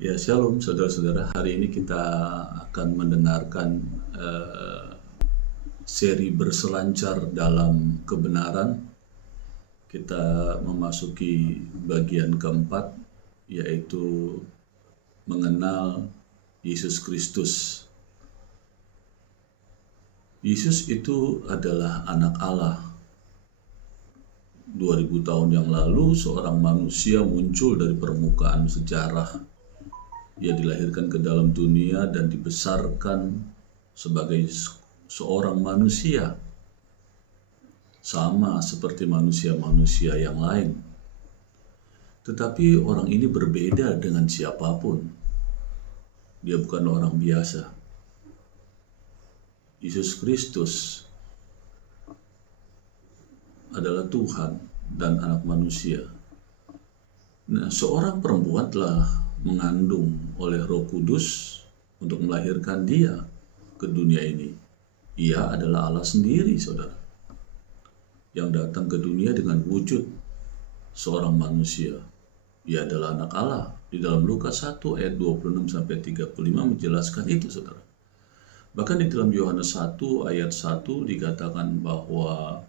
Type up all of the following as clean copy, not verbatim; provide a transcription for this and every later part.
Ya, shalom saudara-saudara. Hari ini kita akan mendengarkan seri berselancar dalam kebenaran. Kita memasuki bagian keempat, yaitu mengenal Yesus Kristus. Yesus itu adalah anak Allah. 2000 tahun yang lalu seorang manusia muncul dari permukaan sejarah. Ia dilahirkan ke dalam dunia dan dibesarkan sebagai seorang manusia, sama seperti manusia-manusia yang lain. Tetapi orang ini berbeda dengan siapapun. Dia bukan orang biasa. Yesus Kristus adalah Tuhan dan anak manusia. Nah, seorang perempuan telah mengandung oleh Roh Kudus untuk melahirkan dia ke dunia ini. Ia adalah Allah sendiri, saudara, yang datang ke dunia dengan wujud seorang manusia. Ia adalah anak Allah. Di dalam Lukas 1 ayat 26-35 menjelaskan itu, saudara. Bahkan di dalam Yohanes 1 ayat 1 dikatakan bahwa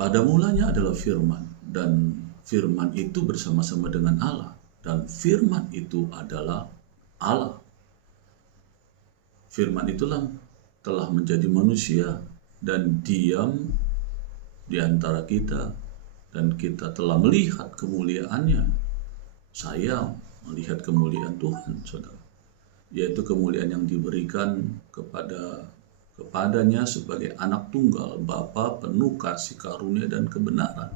pada mulanya adalah firman, dan firman itu bersama-sama dengan Allah, dan firman itu adalah Allah. Firman itulah telah menjadi manusia dan diam di antara kita, dan kita telah melihat kemuliaannya. Saya melihat kemuliaan Tuhan, saudara, yaitu kemuliaan yang diberikan kepadanya sebagai anak tunggal, Bapa penuh kasih karunia dan kebenaran.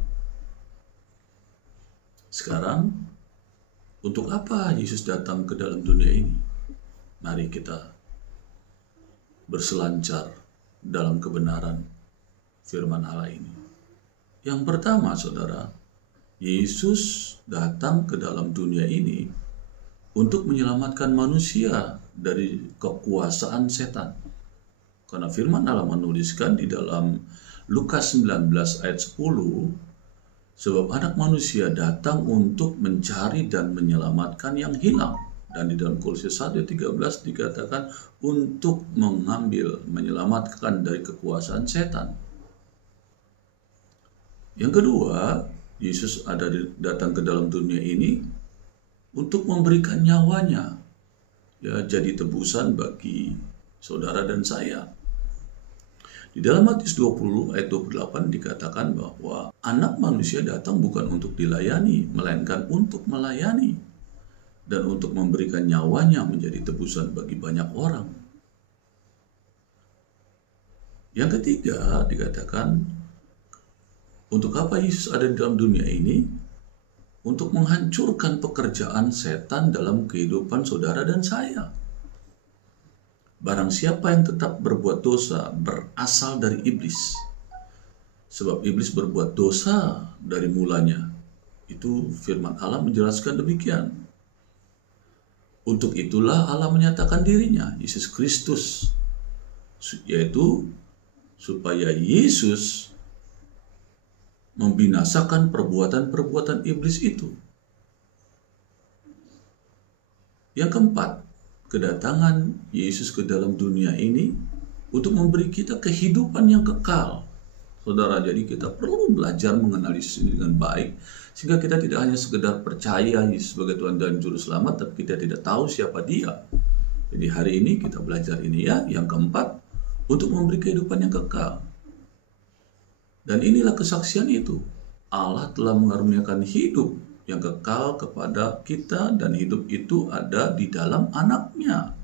Sekarang, untuk apa Yesus datang ke dalam dunia ini? Mari kita berselancar dalam kebenaran firman Allah ini. Yang pertama, saudara, Yesus datang ke dalam dunia ini untuk menyelamatkan manusia dari kekuasaan setan. Karena firman Allah menuliskan di dalam Lukas 19 ayat 10, sebab anak manusia datang untuk mencari dan menyelamatkan yang hilang. Dan di dalam Kolose 1:13 dikatakan untuk menyelamatkan dari kekuasaan setan. Yang kedua, Yesus datang ke dalam dunia ini untuk memberikan nyawanya, ya, jadi tebusan bagi saudara dan saya. Di dalam Matius 20 ayat 28 dikatakan bahwa anak manusia datang bukan untuk dilayani, melainkan untuk melayani dan untuk memberikan nyawanya menjadi tebusan bagi banyak orang. Yang ketiga dikatakan, untuk apa Yesus ada di dalam dunia ini? Untuk menghancurkan pekerjaan setan dalam kehidupan saudara dan saya. Barang siapa yang tetap berbuat dosa berasal dari iblis. Sebab iblis berbuat dosa dari mulanya. Itu firman Allah menjelaskan demikian. Untuk itulah Allah menyatakan dirinya, Yesus Kristus, yaitu supaya Yesus membinasakan perbuatan-perbuatan iblis itu. Yang keempat, kedatangan Yesus ke dalam dunia ini untuk memberi kita kehidupan yang kekal. Saudara, jadi kita perlu belajar mengenal Yesus ini dengan baik, sehingga kita tidak hanya sekedar percaya Yesus sebagai Tuhan dan Juru Selamat, tapi kita tidak tahu siapa Dia. Jadi hari ini kita belajar ini, ya. Yang keempat, untuk memberi kehidupan yang kekal. Dan inilah kesaksian itu. Allah telah mengaruniakan hidup yang kekal kepada kita, dan hidup itu ada di dalam anaknya.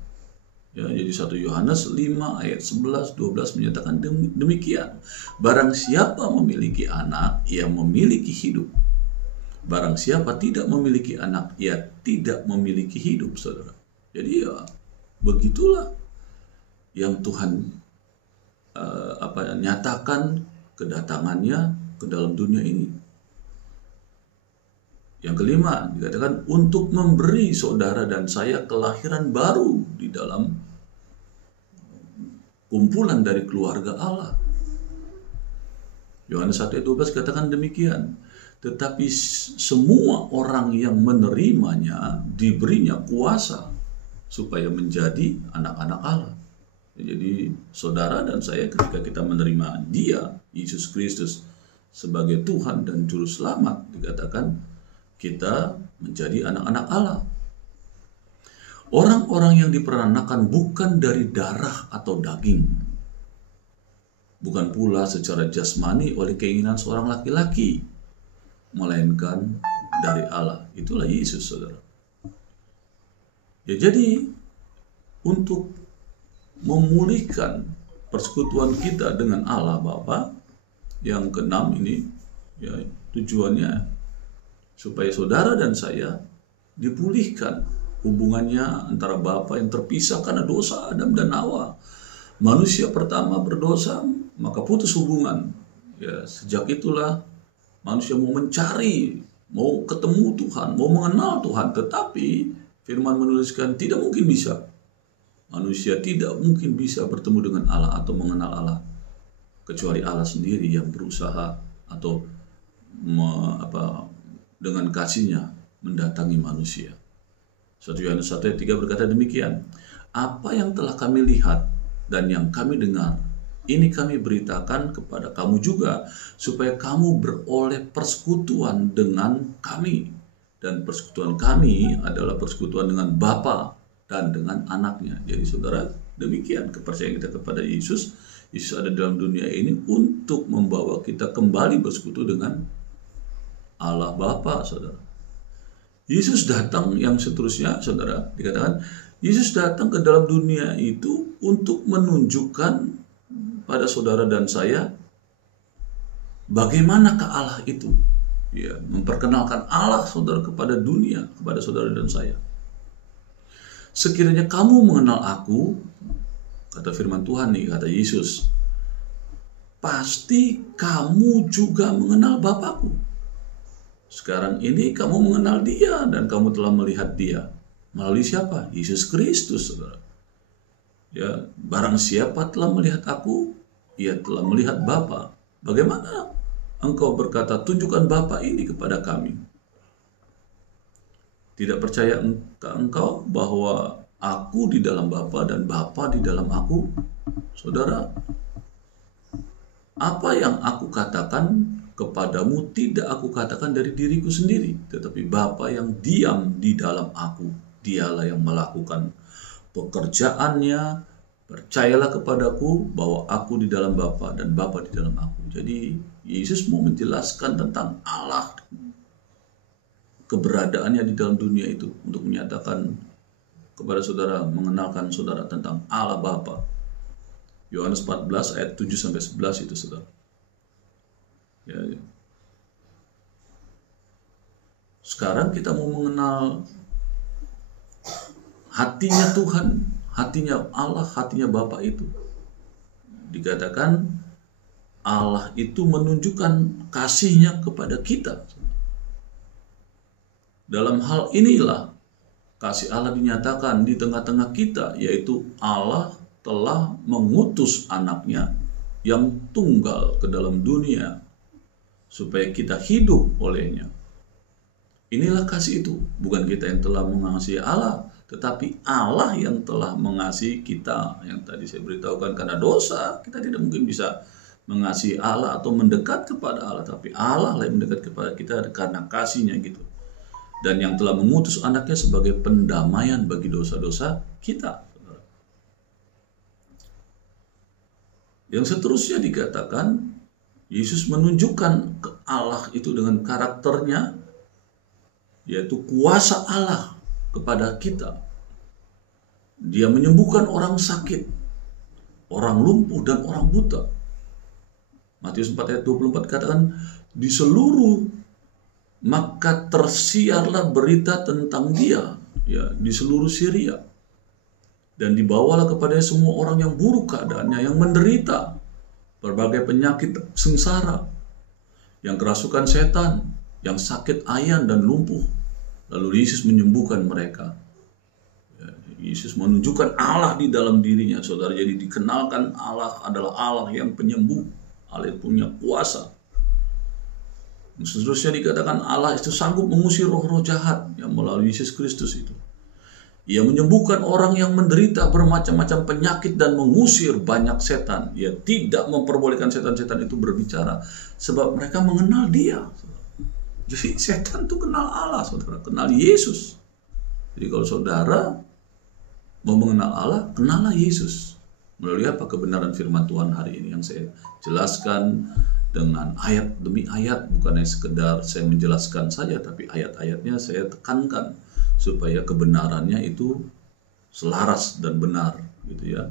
Ya, jadi 1 Yohanes 5 ayat 11-12 menyatakan demikian. Barang siapa memiliki anak, ia memiliki hidup. Barang siapa tidak memiliki anak, ia tidak memiliki hidup, saudara. Jadi ya, begitulah yang Tuhan nyatakan kedatangannya ke dalam dunia ini. Yang kelima dikatakan untuk memberi saudara dan saya kelahiran baru di dalam kumpulan dari keluarga Allah. Yohanes 1:12 katakan demikian. tetapi semua orang yang menerimanya diberinya kuasa supaya menjadi anak-anak Allah. Jadi saudara dan saya ketika kita menerima Dia, Yesus Kristus, sebagai Tuhan dan Juru Selamat, dikatakan kita menjadi anak-anak Allah. Orang-orang yang diperanakan bukan dari darah atau daging, bukan pula secara jasmani oleh keinginan seorang laki-laki, melainkan dari Allah. Itulah Yesus, saudara. Ya, jadi untuk memulihkan persekutuan kita dengan Allah Bapa, yang keenam ini, ya, tujuannya supaya saudara dan saya dipulihkan hubungannya antara Bapa yang terpisah karena dosa Adam dan Hawa. Manusia pertama berdosa, maka putus hubungan. Ya, sejak itulah manusia mau mencari, mau ketemu Tuhan, mau mengenal Tuhan, tetapi firman menuliskan tidak mungkin bisa. Manusia tidak mungkin bisa bertemu dengan Allah atau mengenal Allah kecuali Allah sendiri yang berusaha atau dengan kasihnya mendatangi manusia. 1 Yohanes 1 ayat 3 berkata demikian, apa yang telah kami lihat dan yang kami dengar, ini kami beritakan kepada kamu juga, supaya kamu beroleh persekutuan dengan kami. Dan persekutuan kami adalah persekutuan dengan Bapa dan dengan anaknya. Jadi saudara, demikian kepercayaan kita kepada Yesus. Yesus ada dalam dunia ini untuk membawa kita kembali bersekutu dengan Allah Bapa, saudara. Yesus datang, yang seterusnya, saudara, dikatakan Yesus datang ke dalam dunia itu untuk menunjukkan pada saudara dan saya bagaimanakah Allah itu. Ya, memperkenalkan Allah, saudara, kepada dunia, kepada saudara dan saya. Sekiranya kamu mengenal aku, kata firman Tuhan nih, kata Yesus, pasti kamu juga mengenal Bapakku. Sekarang ini kamu mengenal Dia dan kamu telah melihat Dia. Melalui siapa? Yesus Kristus, saudara. Ya, barang siapa telah melihat aku, ia telah melihat Bapa. Bagaimana engkau berkata, tunjukkan Bapa ini kepada kami? Tidak percaya engkau bahwa aku di dalam Bapa dan Bapa di dalam aku? Saudara, apa yang aku katakan kepadamu tidak aku katakan dari diriku sendiri, tetapi Bapa yang diam di dalam aku, Dialah yang melakukan pekerjaannya. Percayalah kepadaku bahwa aku di dalam Bapa dan Bapa di dalam aku. Jadi Yesus mau menjelaskan tentang Allah, keberadaannya di dalam dunia itu, untuk menyatakan kepada saudara, mengenalkan saudara tentang Allah Bapa. Yohanes 14 ayat 7-11 itu, saudara. Ya. Sekarang kita mau mengenal hatinya Tuhan, hatinya Allah, hatinya Bapa itu. Dikatakan Allah itu menunjukkan kasihnya kepada kita. Dalam hal inilah kasih Allah dinyatakan di tengah-tengah kita, yaitu Allah telah mengutus anaknya yang tunggal ke dalam dunia supaya kita hidup olehnya. Inilah kasih itu, bukan kita yang telah mengasihi Allah, tetapi Allah yang telah mengasihi kita. Yang tadi saya beritahukan, karena dosa kita tidak mungkin bisa mengasihi Allah atau mendekat kepada Allah, tapi Allah yang mendekat kepada kita karena kasihnya gitu. Dan yang telah mengutus anaknya sebagai pendamaian bagi dosa-dosa kita. Yang seterusnya dikatakan Yesus menunjukkan ke Allah itu dengan karakternya, yaitu kuasa Allah kepada kita. Dia menyembuhkan orang sakit, orang lumpuh dan orang buta. Matius 4 ayat 24 katakan, di seluruh maka tersiarlah berita tentang Dia, ya, di seluruh Syria. Dan dibawalah kepadanya semua orang yang buruk keadaannya, yang menderita berbagai penyakit sengsara, yang kerasukan setan, yang sakit ayan dan lumpuh. Lalu Yesus menyembuhkan mereka. Yesus menunjukkan Allah di dalam dirinya, saudara. Jadi dikenalkan Allah adalah Allah yang penyembuh, Allah yang punya kuasa. Seterusnya dikatakan Allah itu sanggup mengusir roh-roh jahat yang melalui Yesus Kristus itu. Ia menyembuhkan orang yang menderita bermacam-macam penyakit dan mengusir banyak setan. Ia tidak memperbolehkan setan-setan itu berbicara sebab mereka mengenal Dia. Jadi setan itu kenal Allah, saudara, kenal Yesus. Jadi kalau saudara mau mengenal Allah, kenallah Yesus. Melalui apa? Kebenaran firman Tuhan hari ini yang saya jelaskan dengan ayat demi ayat, bukan hanya sekedar saya menjelaskan saja, tapi ayat-ayatnya saya tekankan supaya kebenarannya itu selaras dan benar, gitu ya.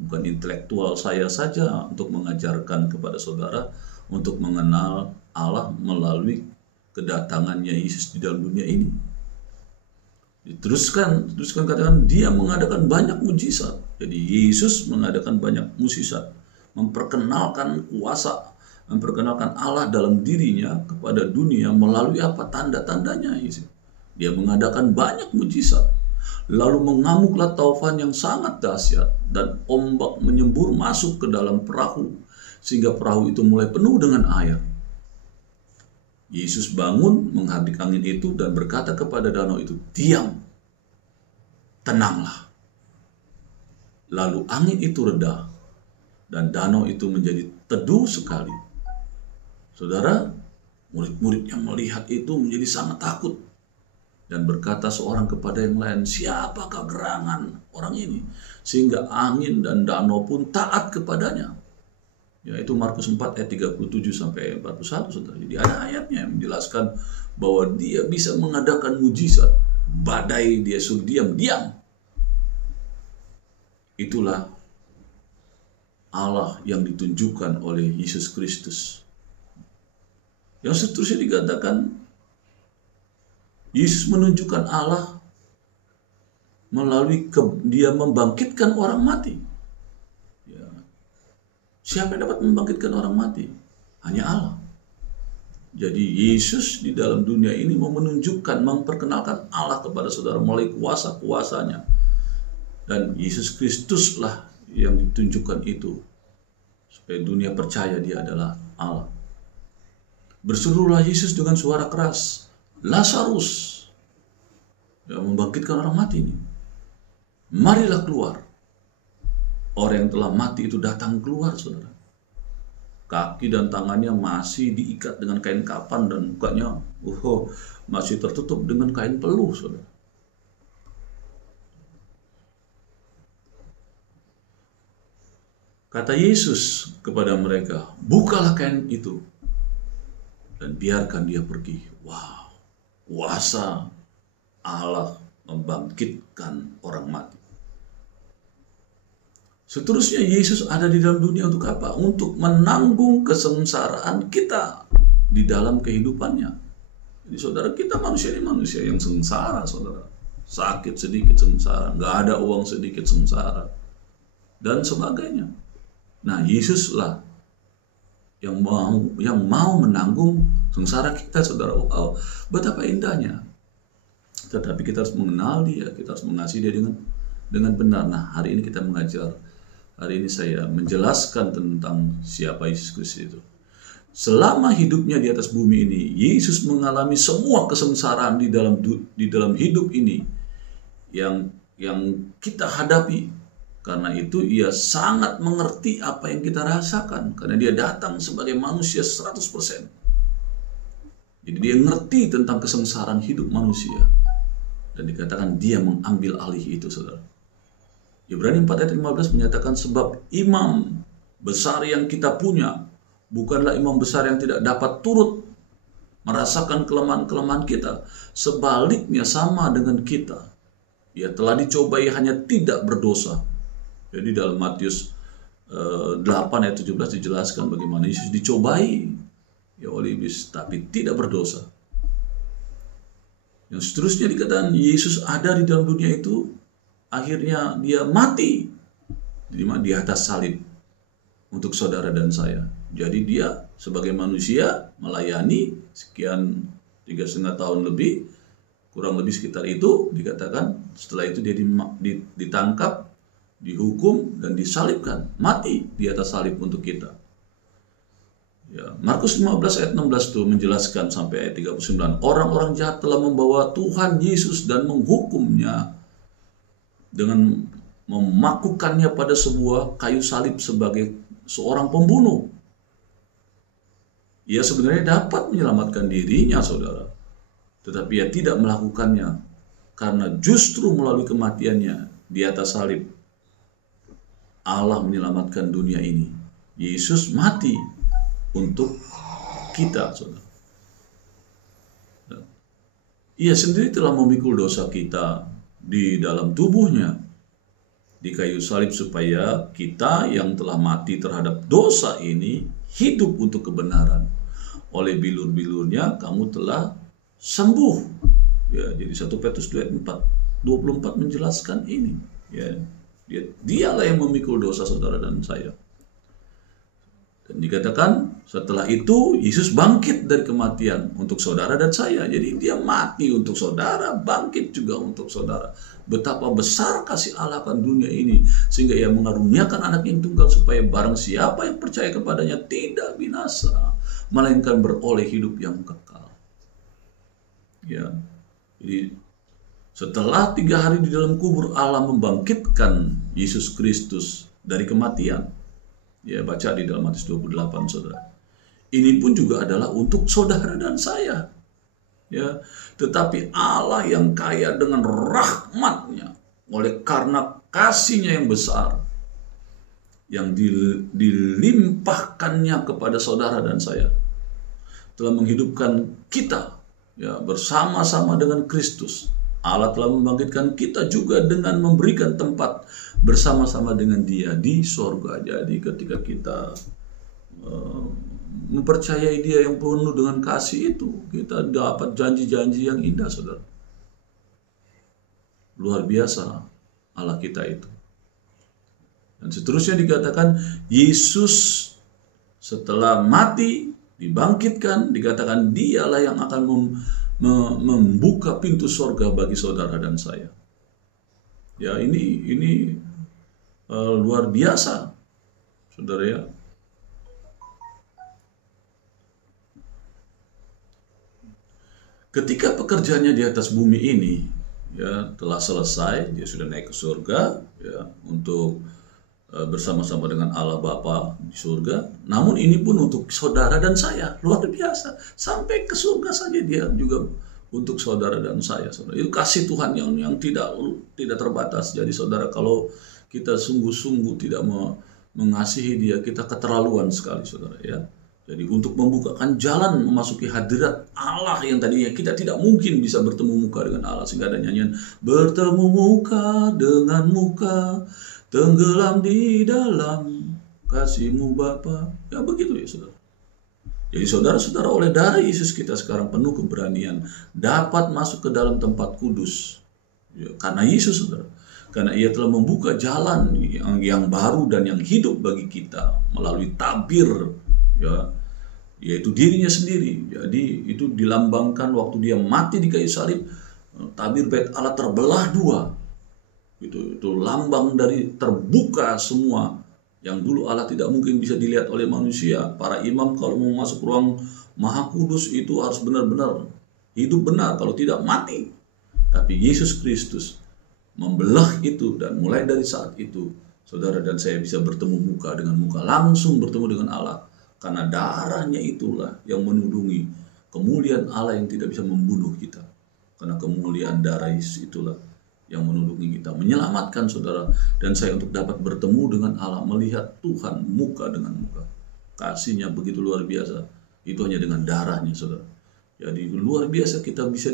Bukan intelektual saya saja untuk mengajarkan kepada saudara untuk mengenal Allah melalui kedatangannya Yesus di dalam dunia ini. Teruskan katakan Dia mengadakan banyak mujizat. Jadi Yesus mengadakan banyak mujizat, memperkenalkan kuasa, memperkenalkan Allah dalam dirinya kepada dunia melalui apa? Tanda-tandanya. Dia mengadakan banyak mujizat. Lalu mengamuklah taufan yang sangat dahsyat dan ombak menyembur masuk ke dalam perahu sehingga perahu itu mulai penuh dengan air. Yesus bangun menghardik angin itu dan berkata kepada danau itu, "Diam, tenanglah." Lalu angin itu reda dan danau itu menjadi teduh sekali. Saudara, murid-murid yang melihat itu menjadi sangat takut dan berkata seorang kepada yang lain, "Siapakah gerangan orang ini sehingga angin dan danau pun taat kepadanya?" Yaitu Markus 4 ayat 37 sampai 41, saudara. Jadi ada ayatnya yang menjelaskan bahwa Dia bisa mengadakan mujizat. Badai Dia suruh diam. Itulah Allah yang ditunjukkan oleh Yesus Kristus. Yang seterusnya dikatakan Yesus menunjukkan Allah melalui Dia membangkitkan orang mati. Siapa yang dapat membangkitkan orang mati? Hanya Allah. Jadi Yesus di dalam dunia ini mau menunjukkan, memperkenalkan Allah kepada saudara melalui kuasa-kuasanya. Dan Yesus Kristuslah yang ditunjukkan itu. Supaya dunia percaya Dia adalah Allah. Berserulah Yesus dengan suara keras, "Lazarus," yang membangkitkan orang mati ini, "marilah keluar." Orang yang telah mati itu datang keluar, saudara. Kaki dan tangannya masih diikat dengan kain kapan dan mukanya masih tertutup dengan kain peluh, saudara. Kata Yesus kepada mereka, "Bukalah kain itu dan biarkan dia pergi." Wow, kuasa Allah membangkitkan orang mati. Seterusnya Yesus ada di dalam dunia untuk apa? Untuk menanggung kesengsaraan kita di dalam kehidupannya. Jadi saudara, kita manusia ini manusia yang sengsara, saudara. Sakit sedikit sengsara, nggak ada uang sedikit sengsara, dan sebagainya. Nah, Yesuslah yang mau menanggung sengsara kita, saudara. Wow, betapa indahnya. Tetapi kita harus mengenal Dia, kita harus mengasihi Dia dengan benar. Nah, hari ini kita mengajar. Hari ini saya menjelaskan tentang siapa Yesus Kristus itu. Selama hidupnya di atas bumi ini, Yesus mengalami semua kesengsaraan di dalam hidup ini yang kita hadapi. Karena itu Ia sangat mengerti apa yang kita rasakan, karena Dia datang sebagai manusia 100%. Jadi Dia ngerti tentang kesengsaraan hidup manusia. Dan dikatakan Dia mengambil alih itu, saudara. Ibrani 4 ayat 15 menyatakan, "Sebab imam besar yang kita punya bukanlah imam besar yang tidak dapat turut merasakan kelemahan-kelemahan kita. Sebaliknya sama dengan kita. Ia telah dicobai hanya tidak berdosa." Jadi dalam Matius 8 ayat 17 dijelaskan bagaimana Yesus dicobai oleh iblis tapi tidak berdosa. Yang seterusnya dikatakan Yesus ada di dalam dunia itu. Akhirnya Dia mati di atas salib untuk saudara dan saya. Jadi Dia sebagai manusia melayani sekian 3,5 tahun lebih, kurang lebih sekitar itu, dikatakan setelah itu Dia ditangkap, dihukum dan disalibkan, mati di atas salib untuk kita. Ya, Markus 15 ayat 16 itu menjelaskan sampai ayat 39. Orang-orang jahat telah membawa Tuhan Yesus dan menghukumnya dengan memakukannya pada sebuah kayu salib sebagai seorang pembunuh. Ia sebenarnya dapat menyelamatkan dirinya, saudara, tetapi ia tidak melakukannya karena justru melalui kematiannya di atas salib Allah menyelamatkan dunia ini. Yesus mati untuk kita, saudara. Ia sendiri telah memikul dosa kita di dalam tubuhnya di kayu salib supaya kita yang telah mati terhadap dosa ini hidup untuk kebenaran. Oleh bilur-bilurnya kamu telah sembuh. Ya, jadi 1 Petrus 2:24 menjelaskan ini. Ya, dialah yang memikul dosa saudara dan saya. Dan dikatakan setelah itu Yesus bangkit dari kematian untuk saudara dan saya. Jadi dia mati untuk saudara, bangkit juga untuk saudara. Betapa besar kasih Allah akan dunia ini sehingga ia mengaruniakan anak yang tunggal supaya barang siapa yang percaya kepadanya tidak binasa, melainkan beroleh hidup yang kekal. Ya, jadi setelah 3 hari di dalam kubur Allah membangkitkan Yesus Kristus dari kematian. Ya, baca di dalam Matius 28, saudara. Ini pun juga adalah untuk saudara dan saya. Ya, tetapi Allah yang kaya dengan rahmatnya, oleh karena kasihnya yang besar, yang dilimpahkannya kepada saudara dan saya, telah menghidupkan kita ya bersama-sama dengan Kristus. Allah telah membangkitkan kita juga dengan memberikan tempat bersama-sama dengan Dia di sorga. Jadi ketika kita mempercayai Dia yang penuh dengan kasih itu, kita dapat janji-janji yang indah, saudara. Luar biasa Allah kita itu. Dan seterusnya dikatakan Yesus setelah mati dibangkitkan, dikatakan Dialah yang akan membuka pintu sorga bagi saudara dan saya. Ya, ini luar biasa, saudara ya. Ketika pekerjaannya di atas bumi ini ya telah selesai, dia sudah naik ke surga ya untuk bersama-sama dengan Allah Bapa di surga. Namun ini pun untuk saudara dan saya, luar biasa. Sampai ke surga saja dia juga untuk saudara dan saya, saudara. Itu kasih Tuhan yang tidak terbatas. Jadi saudara, kalau kita sungguh-sungguh tidak mengasihi Dia, kita keterlaluan sekali, saudara ya. Jadi untuk membukakan jalan memasuki hadirat Allah yang tadinya kita tidak mungkin bisa bertemu muka dengan Allah, sehingga ada nyanyian bertemu muka dengan muka, tenggelam di dalam kasih-Mu Bapa. Ya begitu ya saudara. Jadi saudara-saudara, oleh darah Yesus kita sekarang penuh keberanian dapat masuk ke dalam tempat kudus. Ya, karena Yesus, saudara. Karena Ia telah membuka jalan yang baru dan yang hidup bagi kita melalui tabir, ya, yaitu dirinya sendiri. Jadi itu dilambangkan waktu Dia mati di kayu salib. Tabir bait Allah terbelah dua. Itu lambang dari terbuka semua yang dulu Allah tidak mungkin bisa dilihat oleh manusia. Para imam kalau mau masuk ruang Maha Kudus itu harus benar-benar hidup benar, kalau tidak mati. Tapi Yesus Kristus membelah itu, dan mulai dari saat itu saudara dan saya bisa bertemu muka dengan muka, langsung bertemu dengan Allah. Karena darahnya itulah yang menudungi kemuliaan Allah yang tidak bisa membunuh kita. Karena kemuliaan darah Yesus itulah yang menudungi kita, menyelamatkan saudara dan saya untuk dapat bertemu dengan Allah, melihat Tuhan muka dengan muka. Kasih-Nya begitu luar biasa. Itu hanya dengan darahnya, saudara. Jadi luar biasa kita bisa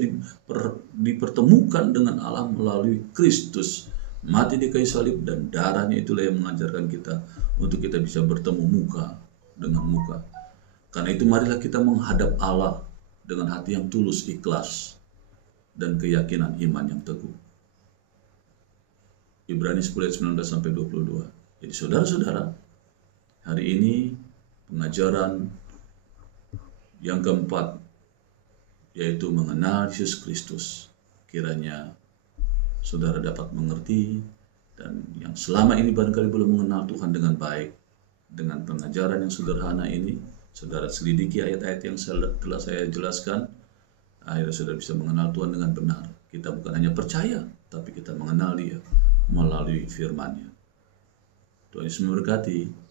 dipertemukan dengan Allah melalui Kristus mati di kayu salib, dan darahnya itulah yang mengajarkan kita untuk kita bisa bertemu muka dengan muka. Karena itu marilah kita menghadap Allah dengan hati yang tulus, ikhlas, dan keyakinan iman yang teguh. Ibrani 10:19-22. Jadi saudara-saudara, hari ini pengajaran yang keempat, yaitu mengenal Yesus Kristus. Kiranya saudara dapat mengerti, dan yang selama ini barangkali belum mengenal Tuhan dengan baik, dengan pengajaran yang sederhana ini, Saudara selidiki ayat-ayat yang telah saya jelaskan, akhirnya saudara bisa mengenal Tuhan dengan benar. Kita bukan hanya percaya, tapi kita mengenal Dia melalui firman-Nya. Tuhan Yesus memberkati.